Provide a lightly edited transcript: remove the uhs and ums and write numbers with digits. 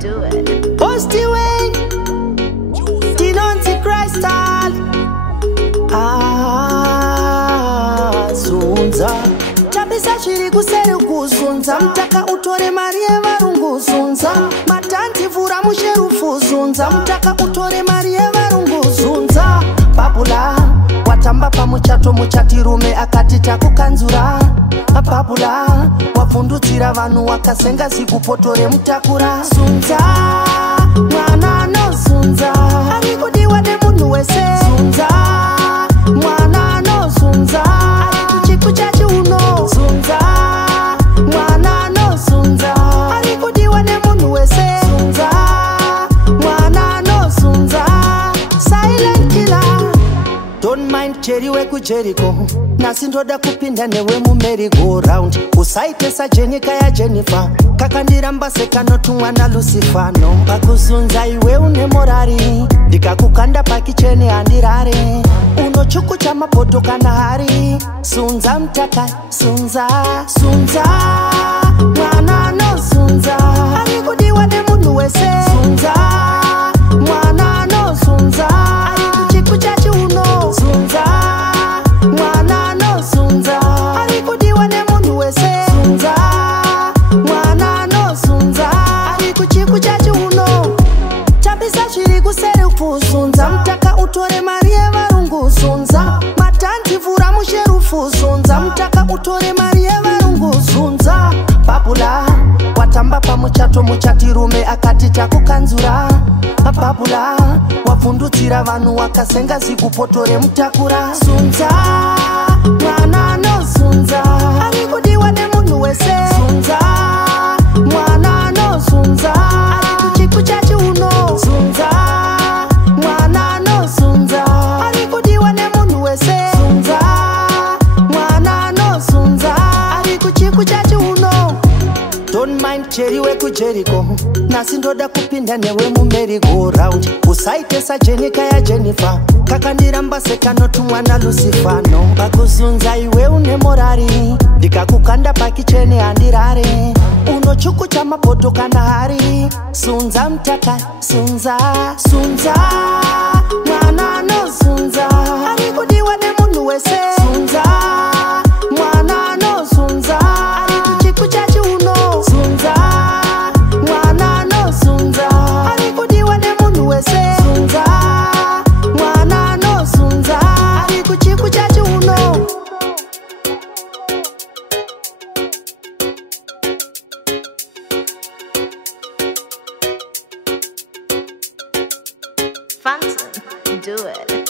do it. Posty way, Tinonti Crystal. Zunza tabisa chiri kuseri kuzunza mtaka utore mari yevarungu zunza matanti vura musherufu zunza mtaka utore mari yevarungu zunza papula watamba pamuchato muchatirume akati takukanzura papula wavhundutsira vanhu wakasenga zikupotore mutakura zunza mwana anozunza ari kudiwa nemunhu wese zunza mwana anozunza ari kuchiku chachiuno zunza mwana anozunza ari kudiwa nemunhu wese zunza mwana anozunza silent killer. Don't mind Jerry wekuJericho nasi ndoda kupinda newe mumerry-go round usaitesa jenyika ya Jennifer kakandiramba sekanotumwa na Lucifano pakuzunza iwe une morari ndikakukanda pakichene handirare unochuku chamapoto kana hari sunza mtaka sunza sunza mwana anozunza ari kudiwa nemunhu wese sunza mwana anozunza ari kuchiku chachiuno zunza mwana anozunza ari kudiwa nemunhu wese zunza mwana anozunza ari kuchiku chachiuno tambisa chiri kuseri kuzunza mtaka utore mari yevarungu zunza matanti vura musherufu zunza mtaka utore mari yevarungu zunza papula watamba pamuchato muchatirume akati takukanzura papula wavhundutsira vanhu wakasenga zikupotore mutakura zunza mwana anozunza ari kudiwa nemunhu wese zunza mwana anozunza ari kuchiku chachiuno zunza mwana anozunza ari kudiwa nemunhu wese zunza mwana anozunza ari kuchiku chachiuno. Don't mind Jerry wekuJericho nasi ndoda kupinda newe mumerry-go round usaitesa jenyika ya Jennifer kakandiramba sekanotumwa na Lucifano pakuzunza iwe une morari ndikakukanda pakichene handirare unochuku chamapoto kana hari sunza mtaka sunza sunza mwana anozunza ari kudiwa nemunhu wese sunza mwana anozunza ari kuchiku chachiuno zunza mwana anozunza ari kudiwa nemunhu wese zunza mwana anozunza ari kuchiku chachiuno. Fancy, do it.